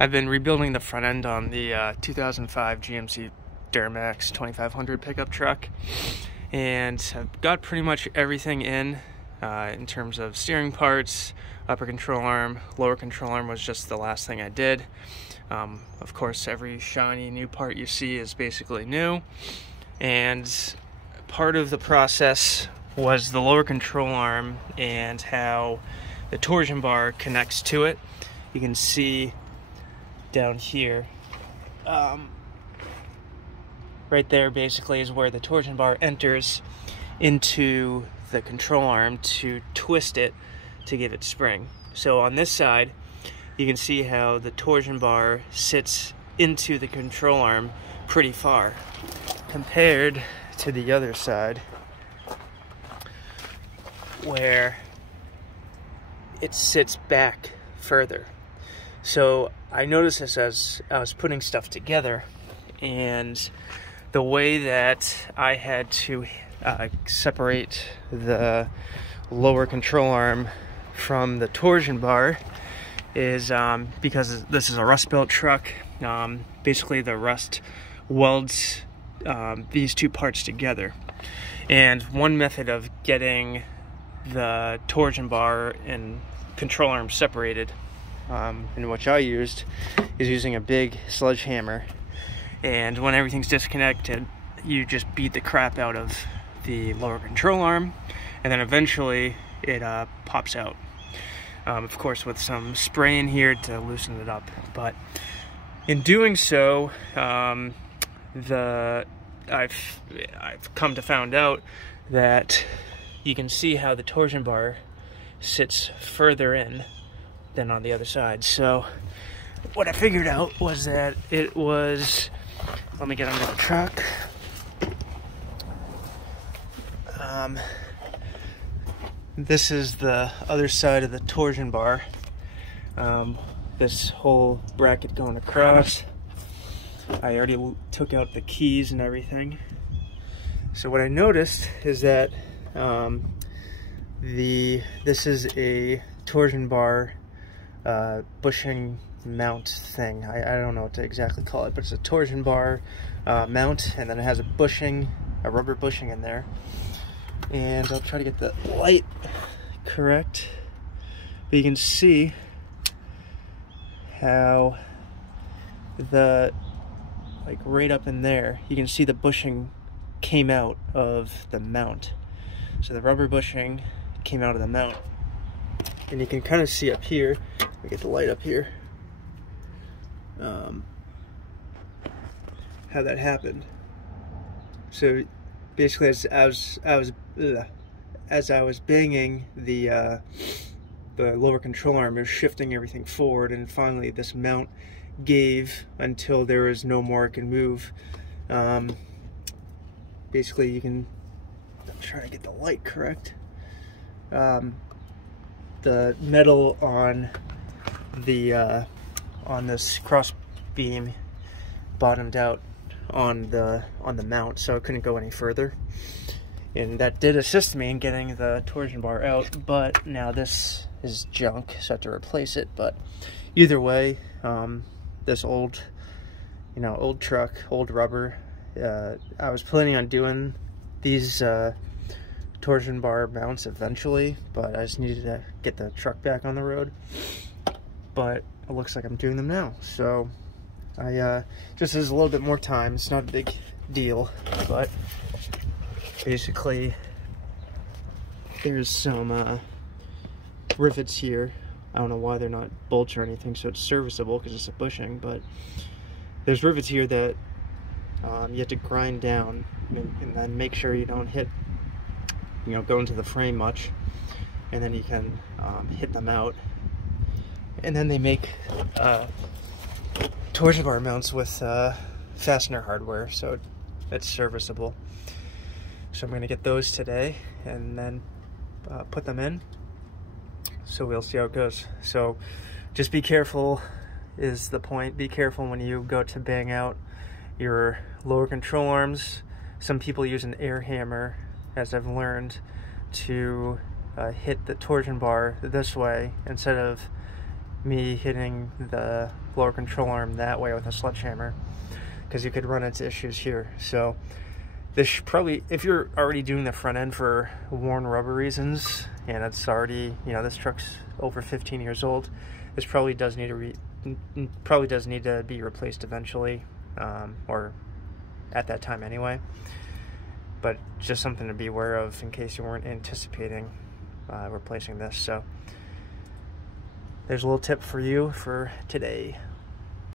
I've been rebuilding the front end on the 2005 GMC Duramax 2500 pickup truck, and I've got pretty much everything in terms of steering parts, upper control arm. Lower control arm was just the last thing I did. Of course, every shiny new part you see is basically new, and part of the process was the lower control arm and how the torsion bar connects to it. You can see down here, right there basically is where the torsion bar enters into the control arm to twist it to give it spring. So on this side, you can see how the torsion bar sits into the control arm pretty far compared to the other side, where it sits back further. So I noticed this as I was putting stuff together, and the way that I had to separate the lower control arm from the torsion bar is because this is a rust-built truck. Basically the rust welds these two parts together, and one method of getting the torsion bar and control arm separated, and which I used, is using a big sledgehammer. And when everything's disconnected, you just beat the crap out of the lower control arm, and then eventually it pops out. Of course, with some spray in here to loosen it up. But in doing so, I've come to find out that you can see how the torsion bar sits further in than on the other side. So what I figured out was that it was, let me get under the truck. This is the other side of the torsion bar. This whole bracket going across. I already took out the keys and everything. So what I noticed is that this is a torsion bar bushing mount thing. I don't know what to exactly call it, but it's a torsion bar mount, and then it has a rubber bushing in there. And I'll try to get the light correct, but you can see how right up in there, you can see the bushing came out of the mount. So the rubber bushing came out of the mount, and you can kind of see up here, let me get the light up here, how that happened. So basically, as I was banging the lower control arm, it was shifting everything forward, and finally this mount gave until there was no more it can move. Basically, you can, I'm trying to get the light correct. The metal on this cross beam bottomed out on the mount, so it couldn't go any further, and that did assist me in getting the torsion bar out. But now this is junk, so I have to replace it. But either way, this old truck, old rubber, I was planning on doing these torsion bar mounts eventually, but I just needed to get the truck back on the road. But it looks like I'm doing them now, so just as a little bit more time. It's not a big deal, but basically there's some rivets here. I don't know why they're not bolts or anything, so it's serviceable because it's a bushing, but there's rivets here that you have to grind down and then make sure you don't hit, go into the frame much, and then you can hit them out. And then they make torsion bar mounts with fastener hardware, so it's serviceable. So I'm going to get those today and then put them in, so we'll see how it goes. So just be careful is the point. Be careful when you go to bang out your lower control arms. Some people use an air hammer, as I've learned, to hit the torsion bar this way instead of me hitting the lower control arm that way with a sledgehammer, because you could run into issues here. So this should probably, if you're already doing the front end for worn rubber reasons, and it's already, you know, this truck's over 15 years old, this probably does need to be replaced eventually, or at that time anyway. But just something to be aware of in case you weren't anticipating replacing this. So there's a little tip for you for today.